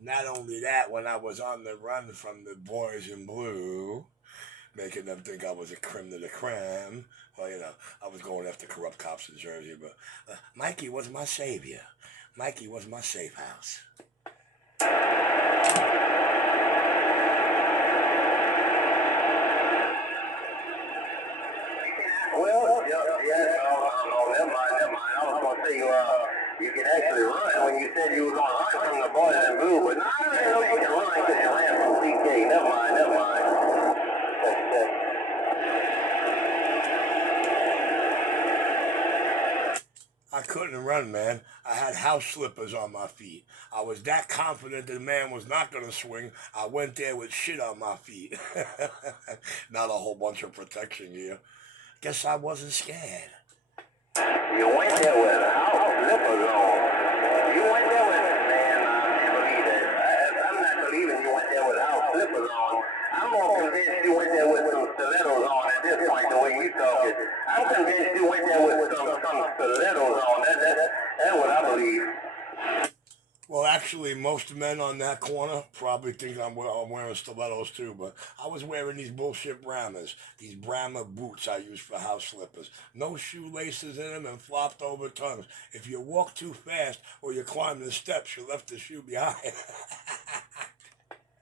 Not only that, when I was on the run from the boys in blue, making them think I was a creme de la creme. Well, I was going after corrupt cops in Jersey, but Mikey was my savior. Mikey was my safe house. Well, yeah, no, never mind. I was going to say, you can actually run when you said you were going to run from the boys in blue, but I don't even know you can run because you ran from CK. Never mind. I couldn't run, man. I had house slippers on my feet. I was that confident that the man was not going to swing. I went there with shit on my feet. Not a whole bunch of protection gear. Guess I wasn't scared. You went there with house slippers on. You went there with, man, I can't believe that. I'm not believing you went there with house slippers on. I'm more convinced you went there with some stilettos on at this point, the way you talking. I'm convinced you went there with some stilettos on. That's what I believe. Well, actually, most men on that corner probably think I'm wearing stilettos too, but I was wearing these bullshit Brahmas, these Brahma boots I use for house slippers. No shoelaces in them and flopped over tongues. If you walk too fast or you climb the steps, you left the shoe behind.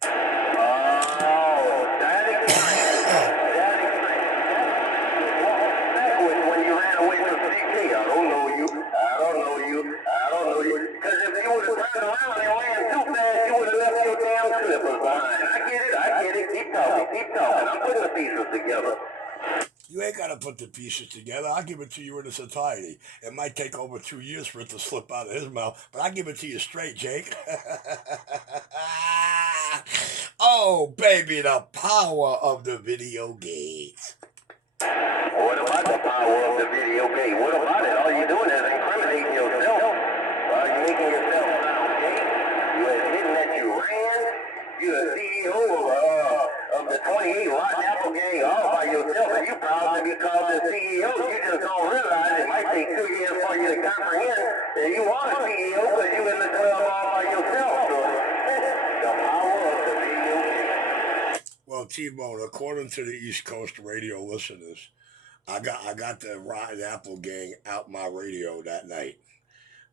Oh, that explains. When you ran away from CK, I don't know you. Because if you would have turned around and ran too fast, you would have left your damn slippers behind. I get it. Keep talking. I'm putting the pieces together. You ain't got to put the pieces together. I'll give it to you in its entirety. It might take over 2 years for it to slip out of his mouth, but I'll give it to you straight, Jake. Oh, baby, the power of the video games. What about the power of the video game? What about it? All you're doing is incriminating yourself. You're making yourself sound gay. You're admitting that you ran. You're the CEO of the 28 Rotten Apple gang all by yourself, and you're proud to be called the CEO. You just don't realize it might take 2 years for you to comprehend that you are the CEO because you're in the club all by yourself. So, the power of the video game. Well, T-Bone, according to the East Coast radio listeners, I got the Rotten Apple gang out my radio that night.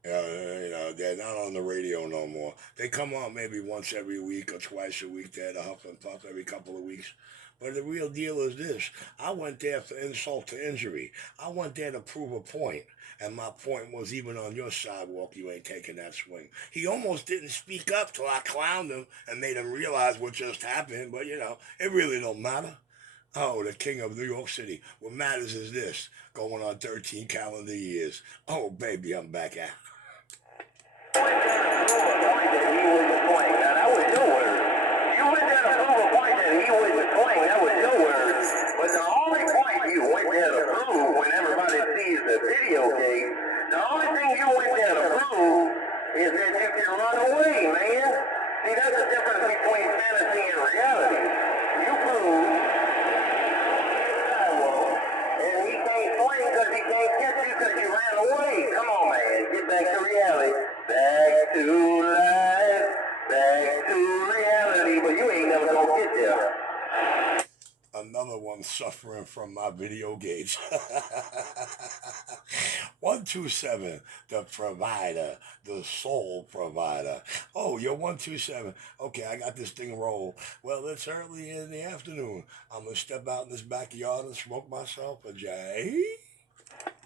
They're not on the radio no more. They come on maybe once every week or twice a week. They're the Huff and Puff every couple of weeks. But the real deal is this. I went there for insult to injury. I went there to prove a point. And my point was, even on your sidewalk, you ain't taking that swing. He almost didn't speak up till I clowned him and made him realize what just happened. But, it really don't matter. Oh, the king of New York City. What matters is this. Going on 13 calendar years. Oh, baby, I'm back out. That was your word. You went there to prove a point that he wouldn't swing. That was your word. But the only point you went there to prove when everybody sees the video game, the only thing you went there to prove is that you can run away, man. See, that's the difference between fantasy and reality. You prove and he can't swing because he can't catch you because you ran away. Come on, man. Get back to reality. Back to life. Back to reality. But you ain't never gonna get there. Another one suffering from my video games. 127, the provider, the sole provider. Oh, you're 127. Okay, I got this thing rolled. Well, it's early in the afternoon. I'm going to step out in this backyard and smoke myself a J.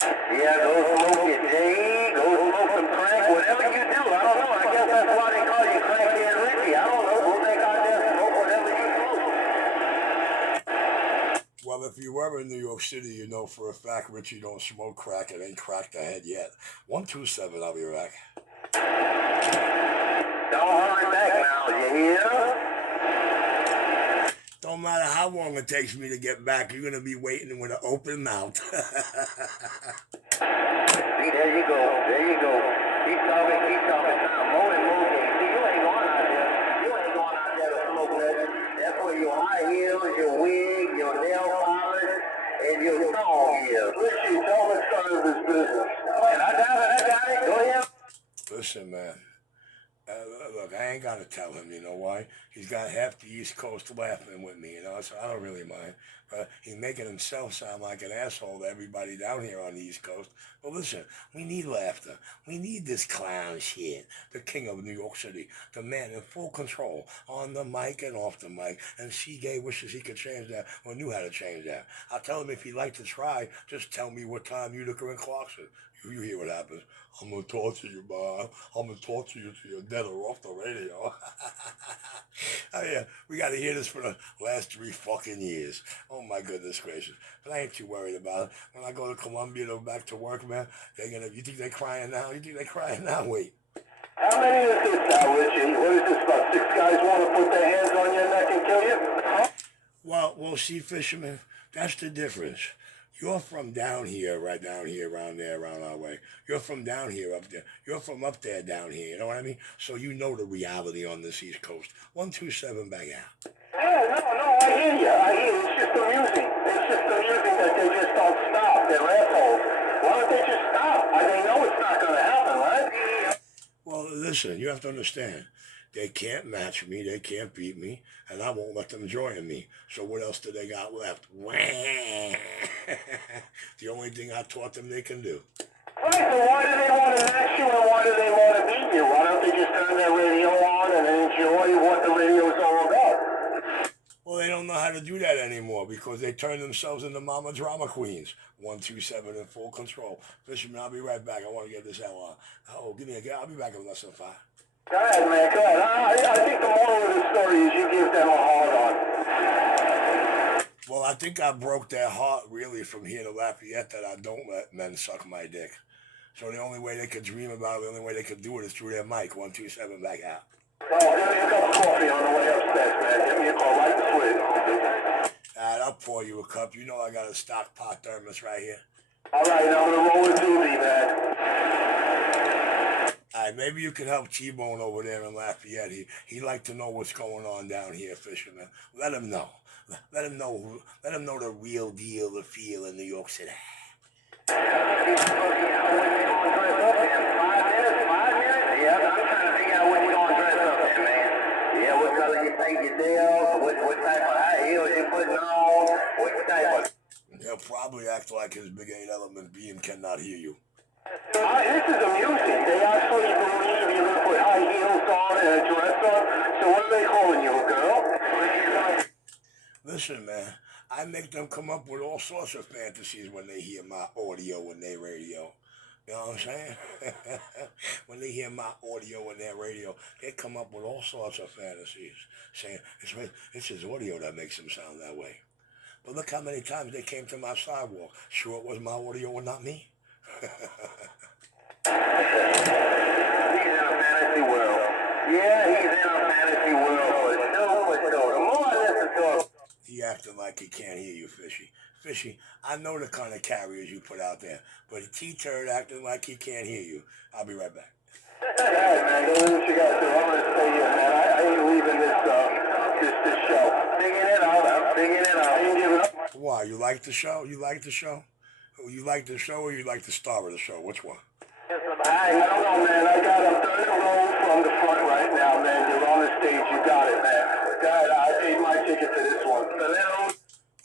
Yeah, go smoke it, Jay. Go smoke some crack. Whatever you do, I don't know. I guess that's why they call you Crackhead Ricky. I don't know. Go back out there and smoke whatever you smoke. Well, if you were in New York City, you know for a fact Richie don't smoke crack. It ain't cracked the head yet. 127, I'll be back. Don't hurry back now, you hear? Don't matter how long it takes me to get back, you're going to be waiting with an open mouth. See, there you go. Keep talking. More and more. See, you ain't going out there to smoke nothing. That's where your high heels, your wig, your nail polish, and your song is. Richie, tell me started this business. And I got it. Go ahead. Listen, man. Look, I ain't got to tell him, you know why? He's got half the East Coast laughing with me, so I don't really mind. But he's making himself sound like an asshole to everybody down here on the East Coast. But listen, we need laughter. We need this clown shit. The king of New York City, the man in full control, on the mic and off the mic. And C-Gay wishes he could change that or knew how to change that. I'll tell him if he'd like to try, just tell me what time Utica and Clarkson. You hear what happens. I'm going to torture you, Bob. I'm going to torture you till you're dead or off the radio. Oh, yeah, we got to hear this for the last 3 fucking years. Oh, my goodness gracious. But I ain't too worried about it. When I go to Columbia to back to work, man, you think they're crying now? You think they're crying now? Wait. How many is this now, Richie? What is this, about 6 guys want to put their hands on your neck and kill you? Huh? Well, see, Fisherman, that's the difference. You're from down here, right down here, around there, around our way. You're from down here, up there. You're from up there, down here. You know what I mean? So you know the reality on this East Coast. 127 back out. Yeah, no, I hear you. It's just amusing. It's just amusing that they just don't stop. They're assholes. Why don't they just stop? They know it's not going to happen, right? Well, listen, you have to understand. They can't match me, they can't beat me, and I won't let them join me. So what else do they got left? The only thing I taught them they can do. Right, so why do they want to match you and why do they want to beat you? Why don't they just turn their radio on and enjoy what the radio is all about? Well, they don't know how to do that anymore because they turn themselves into mama drama queens. 127 in full control. Fisherman, I'll be right back. I want to get this out. I'll be back in less than 5. Go ahead, man, go ahead. I think the moral of the story is you give them a hard on. Well, I think I broke their heart really from here to Lafayette that I don't let men suck my dick. So the only way they could dream about it, the only way they could do it is through their mic. 127 back out. Oh, give me a cup of coffee on the way upstairs, man. Give me a call right this way. Alright, I'll pour you a cup. You know I got a stock pot thermos right here. All right, now I'm going to roll a doobie, man. Alright, maybe you can help T-Bone over there in Lafayette. He'd like to know what's going on down here, Fisherman. Let him know. Let him know the real deal, the feel in New York City. 5 minutes? 5 minutes? Yeah, I'm trying to figure out what you're going to dress up in, man. Yeah, what color you paint your nails, what type of high heels you putting on, what type of... He'll probably act like his big 8 element being cannot hear you. This is amusing. They actually believe you're going to put high heels on and a dress up. So what are they calling you, a girl? Listen, man, I make them come up with all sorts of fantasies when they hear my audio and their radio. You know what I'm saying? When they hear my audio and their radio, they come up with all sorts of fantasies, saying, it's his audio that makes him sound that way. But look how many times they came to my sidewalk. Sure it was my audio and not me? He's in a fantasy world. Yeah, he's in a fantasy world. The more I listen to him. He acting like he can't hear you, Fishy. Fishy, I know the kind of carriers you put out there, but TeeTurd acting like he can't hear you. I'll be right back. Hey, man, go do what you got to do. I'm going to stay here, man. I ain't leaving this show. Figuring it out. I'm figuring it out. I ain't giving up. Why? You like the show? You like the show? You like the show or you like the star of the show? Which one? I don't know, man. I got a 3rd row from the front right now, man. You're on the stage. You got it, man. God, I paid my ticket to this one.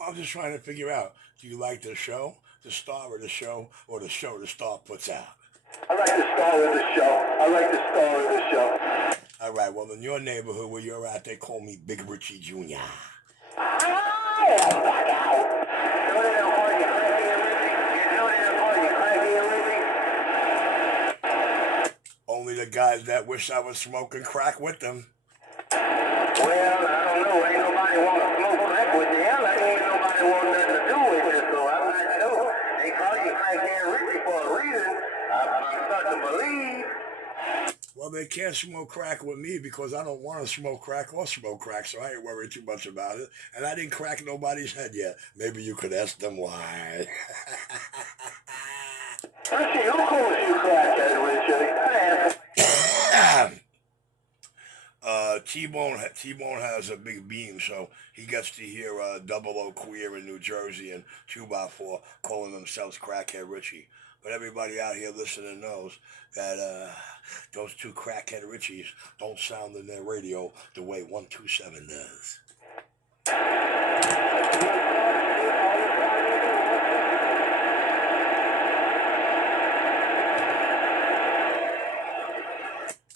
I'm just trying to figure out, do you like the show, the star of the show, or the show the star puts out? I like the star of the show. I like the star of the show. All right, well, in your neighborhood where you're at, they call me Big Richie Jr. Only the guys that wish I was smoking crack with them. Well, I don't know. Ain't nobody want to smoke crack with you. Hell, ain't nobody want nothing to do with you, so I'm not sure. They call you Crackhead Richie for a reason. I'm starting to believe. Well, they can't smoke crack with me because I don't want to smoke crack or smoke crack, so I ain't worried too much about it. And I didn't crack nobody's head yet. Maybe you could ask them why. Richie, who calls you Crackhead Richie? T-Bone has a big beam, so he gets to hear 00 Queer in New Jersey and 2x4 calling themselves Crackhead Richie. But everybody out here listening knows that those two crackhead Richies don't sound in their radio the way 127 does.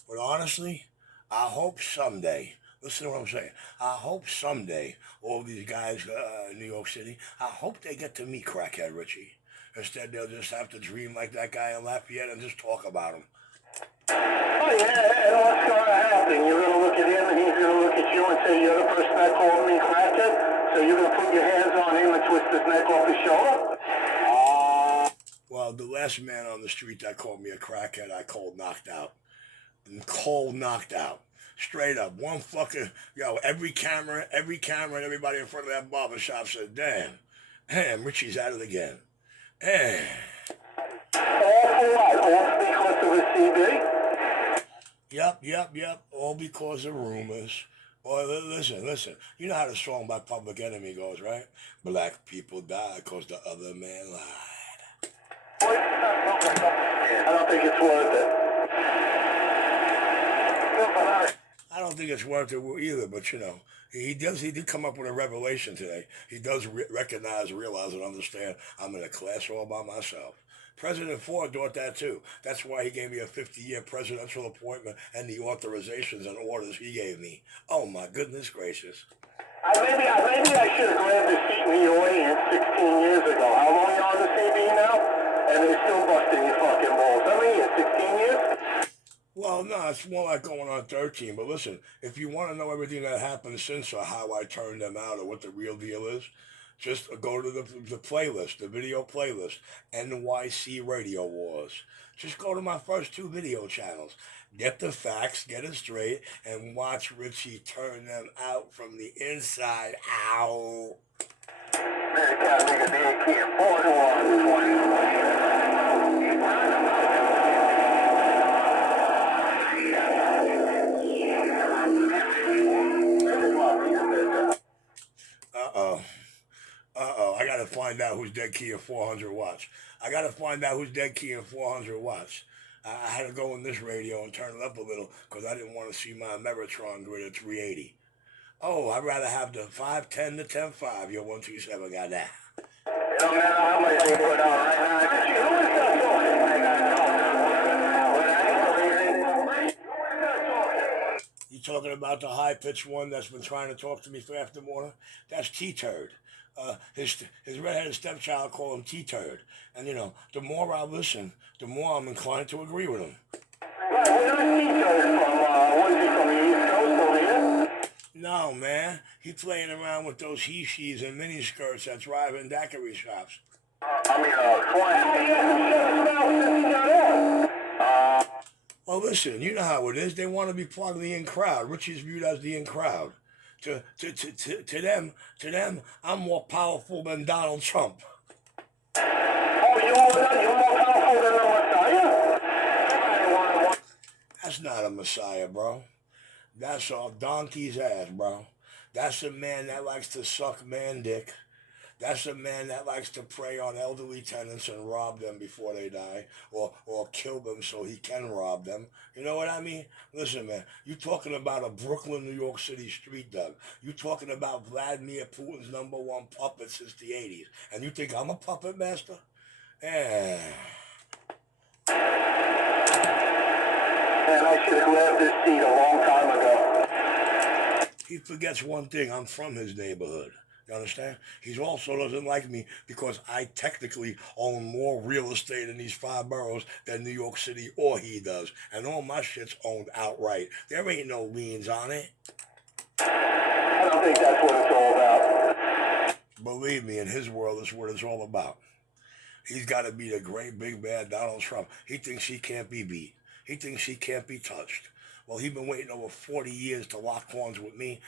But honestly, I hope someday, listen to what I'm saying, I hope someday all these guys in New York City, I hope they get to meet Crackhead Richie. Instead, they'll just have to dream like that guy in Lafayette and just talk about him. Oh, yeah, and what's going to happen? You're going to look at him and he's going to look at you and say, you're the person that called me crackhead, so you're going to put your hands on him and twist his neck off his shoulder? Well, the last man on the street that called me a crackhead, I called knocked out. Cold knocked out. Straight up. One fucking, every camera and everybody in front of that barber shop said, damn, Richie's at it again. All for what? All because of a CB? Yep. All because of rumors. Boy, listen. You know how the song by Public Enemy goes, right? Black people die because the other man lied. I don't think it's worth it. I don't think it's worth it either, but he did come up with a revelation today. He does recognize, realize, and understand I'm in a class all by myself. President Ford thought that too. That's why he gave me a 50-year presidential appointment and the authorizations and orders he gave me. Oh my goodness gracious. Maybe I should have grabbed a seat in the audience 16 years ago. How long are you on the CB now? And they're still busting your fucking balls. How many years? 16 years? Well, no, it's more like going on 13. But listen, if you want to know everything that happened since or how I turned them out or what the real deal is, just go to the playlist, the video playlist, NYC Radio Wars. Just go to my first 2 video channels. Get the facts, get it straight, and watch Richie turn them out from the inside out. I gotta find out who's dead key at 400 watts. I had to go in this radio and turn it up a little because I didn't want to see my Meritron grid at 380. Oh, I'd rather have the 510 to 10.5. Your 127 got that. It don't matter how much they put on right now. You talking about the high-pitched one that's been trying to talk to me for after morning? That's TeeTurd. His redheaded stepchild called him TeeTurd. And, the more I listen, the more I'm inclined to agree with him. Right, where's TeeTurd from? What is he, from the East Coast over here? No, man. He's playing around with those he-she's and miniskirts at drive-in daiquiri shops. Well, listen, you know how it is. They want to be part of the in crowd. Richie's viewed as the in crowd. To them, I'm more powerful than Donald Trump. Oh, you're more powerful than the Messiah? That's not a Messiah, bro. That's a donkey's ass, bro. That's a man that likes to suck man dick. That's a man that likes to prey on elderly tenants and rob them before they die, or kill them so he can rob them. You know what I mean? Listen, man, you talking about a Brooklyn, New York City street dog. You talking about Vladimir Putin's #1 puppet since the 80s. And you think I'm a puppet master? Yeah. Man, I should have left this seat a long time ago. He forgets one thing. I'm from his neighborhood. You understand? He also doesn't like me because I technically own more real estate in these 5 boroughs than New York City or he does. And all my shit's owned outright. There ain't no liens on it. I don't think that's what it's all about. Believe me, in his world, it's what it's all about. He's got to be the great big bad Donald Trump. He thinks he can't be beat. He thinks he can't be touched. Well, he's been waiting over 40 years to lock horns with me,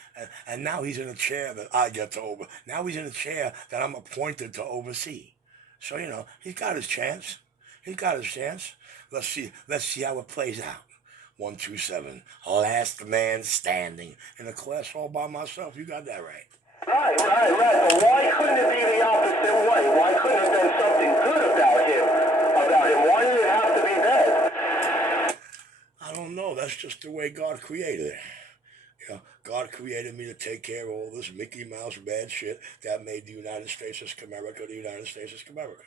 and now he's in a chair that I get to over. Now he's in a chair that I'm appointed to oversee. So, he's got his chance. Let's see how it plays out. 127, last man standing. In a class all by myself. You got that right. Right. But why couldn't it be the opposite way? Why couldn't it have been something good about him, about then why did it have to be that? I don't know. That's just the way God created it. You know, God created me to take care of all this Mickey Mouse bad shit that made the United States of America the United States of America.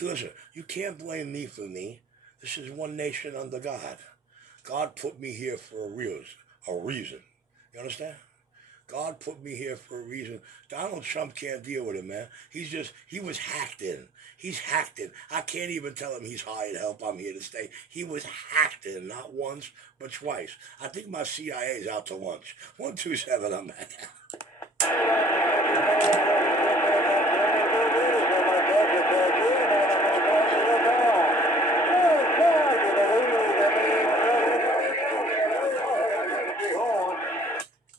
Listen, you can't blame me for me. This is one nation under God. God put me here for a reason. You understand? God put me here for a reason. Donald Trump can't deal with it, man. He was hacked in. He's hacked in. I can't even tell him he's hired help. I'm here to stay. He was hacked in, not once, but twice. I think my CIA's out to lunch. 127, I'm back.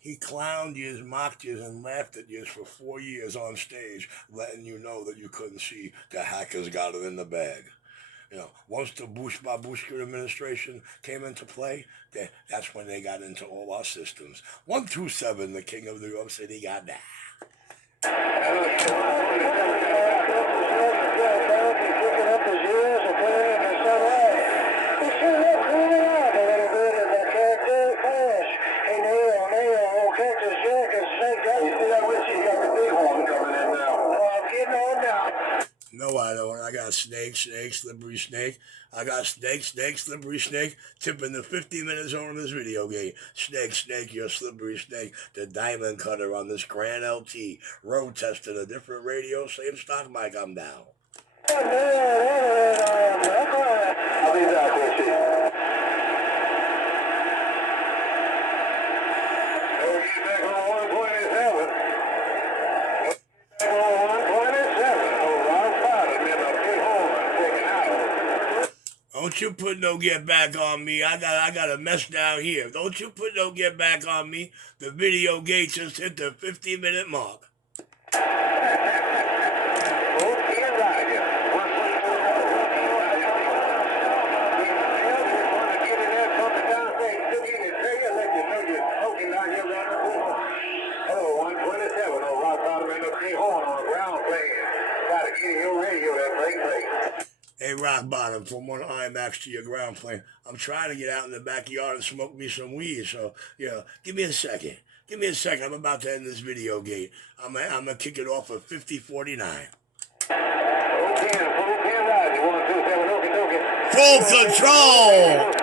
He clowned you, mocked you, and laughed at you for 4 years on stage, letting you know that you couldn't see the hackers got it in the bag. You know, once the Bush-Babushka administration came into play, that's when they got into all our systems. 127, the king of New York City, got that. No, I don't. I got snake, slippery snake. I got snake, slippery snake, tipping the 50 minutes on this video game. Snake, you're slippery snake. The diamond cutter on this Grand LT. Road testing a different radio, same stock mic, I'm down. I'll be back with you. Back on 127. Don't you put no get back on me. I got a mess down here. Don't you put no get back on me. The video gate just hit the 50-minute mark. Hey, Rock Bottom, from one IMAX to your ground plane. I'm trying to get out in the backyard and smoke me some weed, so, give me a second. Give me a second. I'm about to end this video gate. I'm going to kick it off at 50:49. Full control!